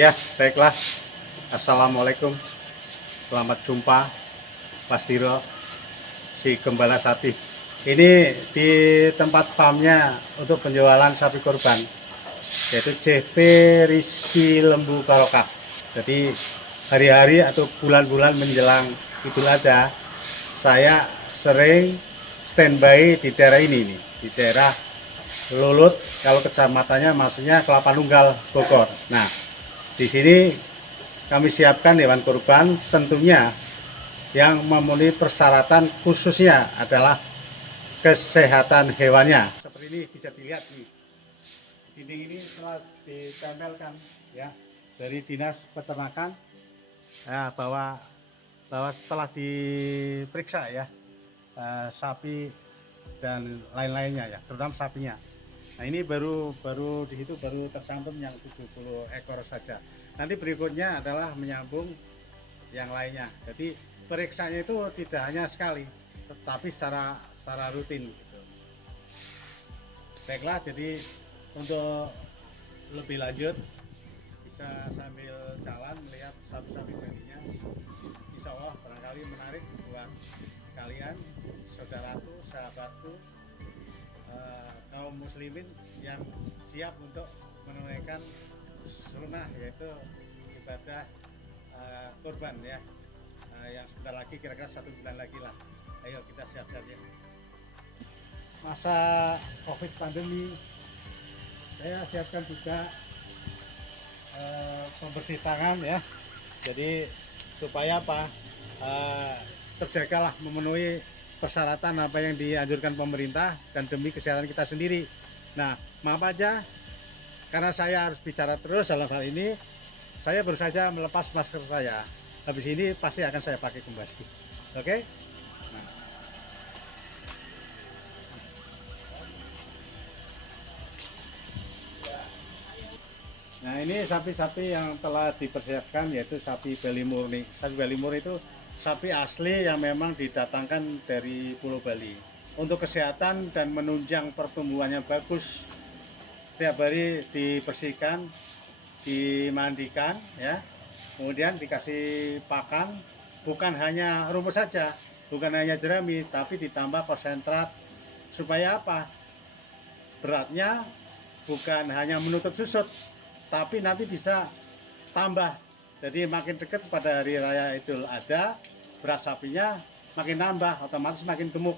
Ya, baiklah. Assalamualaikum. Selamat jumpa, Mas Diro, si gembala sapi. Ini di tempat farmnya untuk penjualan sapi korban, yaitu CP Rizky Lembu Barokah. Jadi hari-hari atau bulan-bulan menjelang Idul Adha, saya sering standby di daerah ini nih, di daerah Lulut, kalau kecamatannya maksudnya Kelapa Nunggal, Bogor. Nah, di sini kami siapkan hewan kurban, tentunya yang memenuhi persyaratan, khususnya adalah kesehatan hewannya. Seperti ini bisa dilihat nih, dinding ini telah ditempelkan ya dari Dinas Peternakan, ya, bahwa telah diperiksa ya sapi dan lain-lainnya ya, terutama sapinya. Nah, ini baru di situ baru tercantum yang 70 ekor saja. Nanti berikutnya adalah menyambung yang lainnya. Jadi periksanya itu tidak hanya sekali, tetapi secara rutin gitu. Baiklah, jadi untuk lebih lanjut bisa sambil jalan melihat sapi-sapi tadinya. Insya Allah barangkali menarik buat kalian, saudaraku, sahabatku, kaum muslimin yang siap untuk menunaikan sunnah, yaitu ibadah kurban ya, yang sebentar lagi, kira-kira 1 bulan lagi lah. Ayo kita siap-siap ya. Masa COVID pandemi, saya siapkan juga pembersih tangan ya. Jadi supaya apa? Terjagalah, memenuhi persyaratan apa yang dianjurkan pemerintah dan demi kesehatan kita sendiri. Nah, maaf aja karena saya harus bicara terus dalam hal ini. Saya baru saja melepas masker saya. Habis ini pasti akan saya pakai kembali. Oke? Nah, ini sapi-sapi yang telah dipersiapkan, yaitu sapi Bali murni. Sapi Bali murni itu sapi asli yang memang didatangkan dari Pulau Bali. Untuk kesehatan dan menunjang pertumbuhannya bagus, setiap hari dibersihkan, dimandikan ya, kemudian dikasih pakan, bukan hanya rumput saja, bukan hanya jerami, tapi ditambah konsentrat. Supaya apa? Beratnya bukan hanya menutup susut, tapi nanti bisa tambah. Jadi makin dekat pada hari raya Idul Adha, berat sapinya makin nambah, otomatis makin gemuk.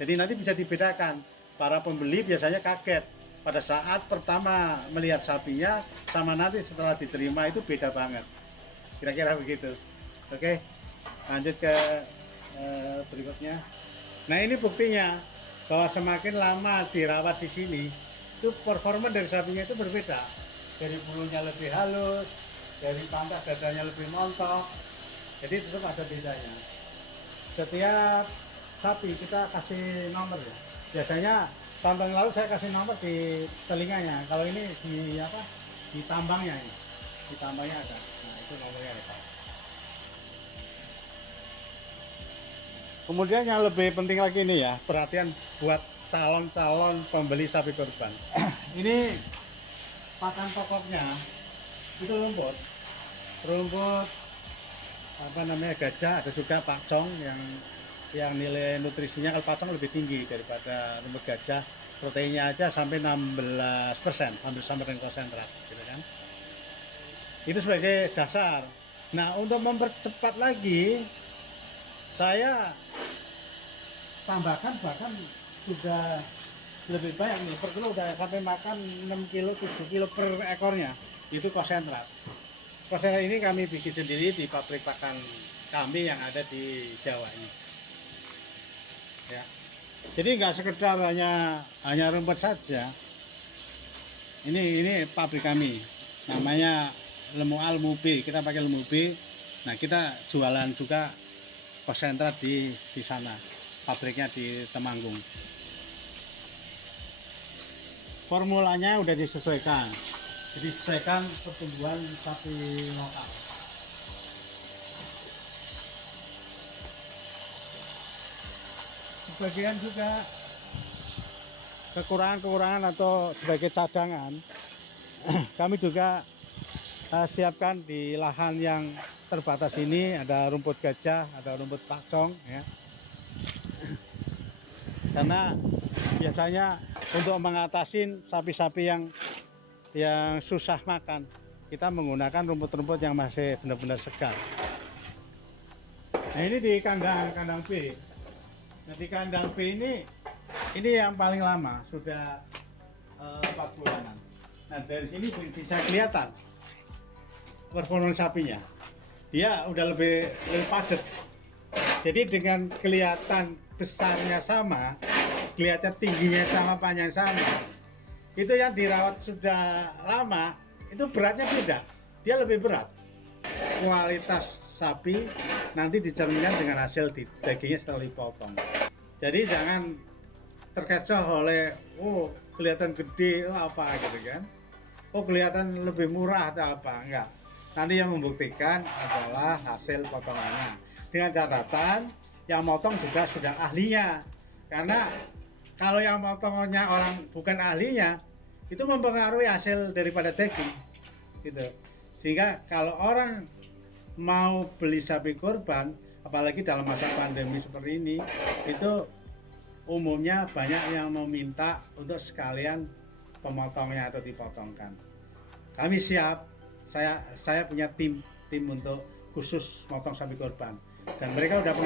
Jadi nanti bisa dibedakan. Para pembeli biasanya kaget pada saat pertama melihat sapinya, sama nanti setelah diterima itu beda banget. Kira-kira begitu. Oke, lanjut ke berikutnya. Nah, ini buktinya bahwa semakin lama dirawat di sini, itu performa dari sapinya itu berbeda. Dari bulunya lebih halus, dari pangkal dadanya lebih montok, jadi tetap ada bedanya. Setiap sapi kita kasih nomor ya. Biasanya tahun lalu saya kasih nomor di telinganya. Kalau ini di apa? Di tambangnya ini. Di tambangnya ada. Nah, itu nomornya ya, Pak. Kemudian yang lebih penting lagi ini ya, perhatian buat calon-calon pembeli sapi kurban. Ini pakan pokoknya itu rumput apa namanya, gajah, ada juga pakcong yang nilai nutrisinya, kalau pakcong lebih tinggi daripada rumput gajah, proteinnya aja sampai 16%, hampir sama dengan konsentrat gitu kan. Itu sebagai dasar. Nah, untuk mempercepat lagi, saya tambahkan bahkan sudah lebih banyak nih, per kilo udah sampai makan 6 kilo 7 kilo per ekornya, itu konsentrat. Konsentrat ini kami bikin sendiri di pabrik pakan kami yang ada di Jawa ini ya. Jadi nggak sekedar hanya rumput saja. Ini pabrik kami, namanya Lemual Mubi, kita pakai Lemubi. Nah, kita jualan juga konsentrat di sana, pabriknya di Temanggung. Formulanya udah disesuaikan, jadi disesuaikan pertumbuhan sapi lokal. Sebagian juga kekurangan atau sebagai cadangan, kami juga siapkan di lahan yang terbatas ini, ada rumput gajah, ada rumput pakcong ya. Karena biasanya untuk mengatasi sapi-sapi yang susah makan, kita menggunakan rumput-rumput yang masih benar-benar segar. Nah, ini di kandang B. Nah, di kandang B ini yang paling lama, sudah 4 bulanan. Nah, dari sini bisa kelihatan performa sapinya. Dia udah lebih padat. Jadi dengan kelihatan besarnya sama, kelihatan tingginya sama, panjang sama, itu yang dirawat sudah lama, itu beratnya beda. Dia lebih berat. Kualitas sapi nanti dicerminkan dengan hasil di dagingnya setelah dipotong. Jadi jangan terkecoh oleh kelihatan gede apa gitu kan, kelihatan lebih murah atau apa, enggak. Nanti yang membuktikan adalah hasil potongannya, dengan catatan yang motong juga sudah ahlinya. Karena kalau yang motongnya orang bukan ahlinya, itu mempengaruhi hasil daripada daging gitu. Sehingga kalau orang mau beli sapi kurban, apalagi dalam masa pandemi seperti ini, itu umumnya banyak yang meminta untuk sekalian pemotongnya atau dipotongkan. Kami siap, saya punya tim untuk khusus motong sapi kurban, dan mereka udah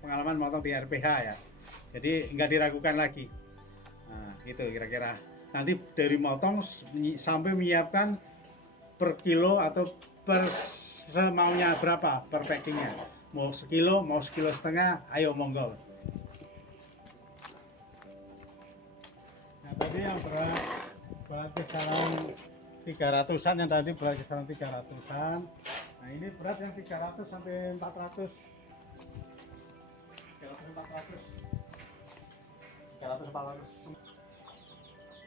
pengalaman motong di RPH ya, jadi nggak diragukan lagi. Nah, itu kira-kira nanti dari motong sampai menyiapkan per kilo atau per semaunya berapa per packingnya, mau sekilo, mau sekilo setengah, ayo monggo. Nah, tadi yang berat kisaran 300-an, yang tadi berat kisaran 300-an. Nah, ini berat yang 300 sampai 400.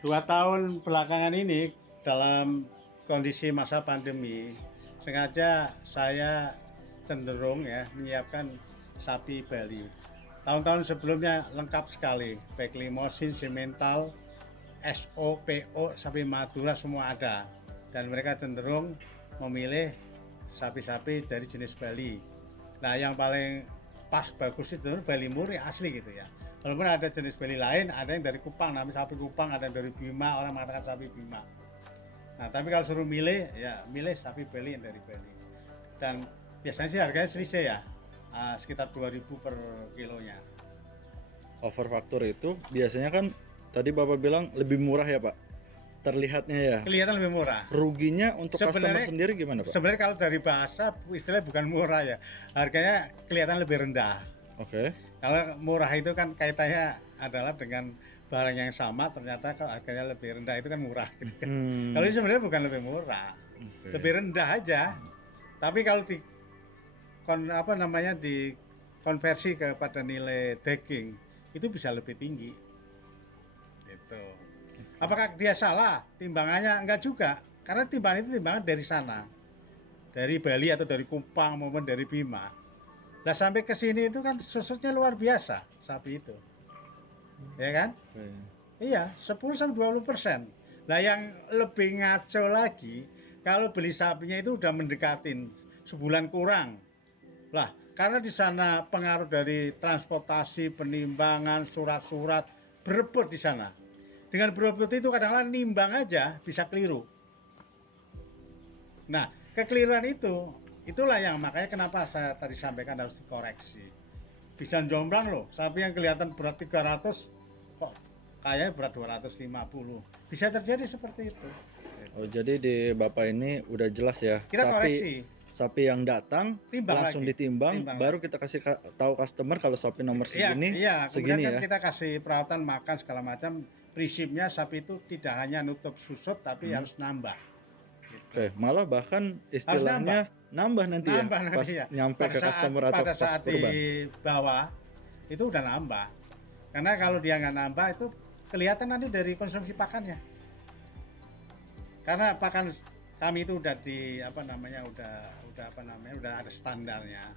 2 tahun belakangan ini dalam kondisi masa pandemi, sengaja saya cenderung ya menyiapkan sapi Bali. Tahun-tahun sebelumnya lengkap sekali, baik limosin, simental, SO, PO, sapi Madura semua ada, dan mereka cenderung memilih sapi-sapi dari jenis Bali. Nah, yang paling pas bagus itu Bali murni asli gitu ya. Walaupun ada jenis Bali lain, ada yang dari Kupang, namanya sapi Kupang, ada yang dari Bima, orang mengatakan sapi Bima. Nah, tapi kalau suruh milih, ya milih sapi Bali yang dari Bali. Dan biasanya sih harganya selisih ya, sekitar 2.000 per kilonya. Overfaktur itu biasanya kan tadi Bapak bilang lebih murah ya Pak? Terlihatnya ya? Kelihatan lebih murah. Ruginya untuk customer sendiri gimana Pak? Sebenarnya kalau dari bahasa istilahnya bukan murah ya, harganya kelihatan lebih rendah. Oke. Kalau murah itu kan kaitannya adalah dengan barang yang sama, ternyata kalau harganya lebih rendah itu kan murah gitu kan. Kalau ini sebenarnya bukan lebih murah, lebih rendah aja. Tapi kalau dikonversi kepada nilai daging itu bisa lebih tinggi. Gitu. Apakah dia salah timbangannya? Enggak juga, karena timbangan itu timbangan dari sana, dari Bali atau dari Kupang maupun dari Bima. Nah, sampai ke sini itu kan susutnya luar biasa sapi itu, ya kan? Iya, 10-20%. Nah, yang lebih ngaco lagi, kalau beli sapinya itu udah mendekatin sebulan kurang. Lah, karena di sana pengaruh dari transportasi, penimbangan, surat-surat, berebut di sana. Dengan berebut itu kadang-kadang nimbang aja bisa keliru. Nah, kekeliruan itulah yang makanya kenapa saya tadi sampaikan harus dikoreksi. Bisa jomblang loh, sapi yang kelihatan berat 300 kok kayaknya berat 250. Bisa terjadi seperti itu. Oh, jadi di Bapak ini udah jelas ya. Kita koreksi. Sapi yang datang langsung ditimbang, baru kita kasih tahu customer kalau sapi nomor segini, segini ya. Kita kasih perawatan makan segala macam. Prinsipnya sapi itu tidak hanya nutup susut tapi harus nambah. Gitu. Oke, malah bahkan istilahnya nambah nanti ya, pas nyampe ke customer atau pada saat di bawah itu udah nambah. Karena kalau dia nggak nambah itu kelihatan nanti dari konsumsi pakannya. Karena pakan kami itu udah udah ada standarnya.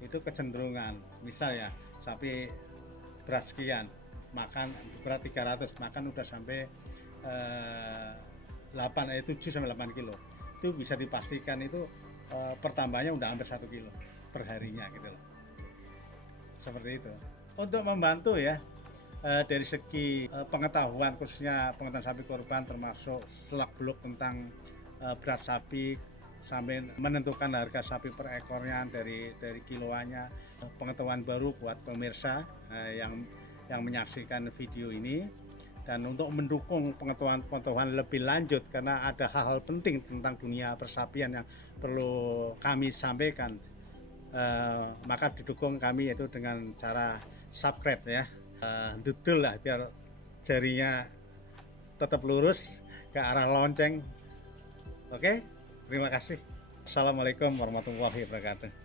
Itu kecenderungan. Misal ya, sapi berat sekian, makan berat 300, makan udah sampai 7 sampai 8 kilo. itu bisa dipastikan itu pertambahannya udah hampir 1 kilo per harinya gitu loh. Seperti itu. Untuk membantu ya dari segi pengetahuan, khususnya pengetahuan sapi korban, termasuk selak-beluk tentang berat sapi sampai menentukan harga sapi per ekornya dari kiloannya, pengetahuan baru buat pemirsa yang menyaksikan video ini. Dan untuk mendukung pengetahuan lebih lanjut, karena ada hal-hal penting tentang dunia persapian yang perlu kami sampaikan, maka didukung kami yaitu dengan cara subscribe ya, dudul lah biar jarinya tetap lurus ke arah lonceng. Oke, terima kasih. Assalamualaikum warahmatullahi wabarakatuh.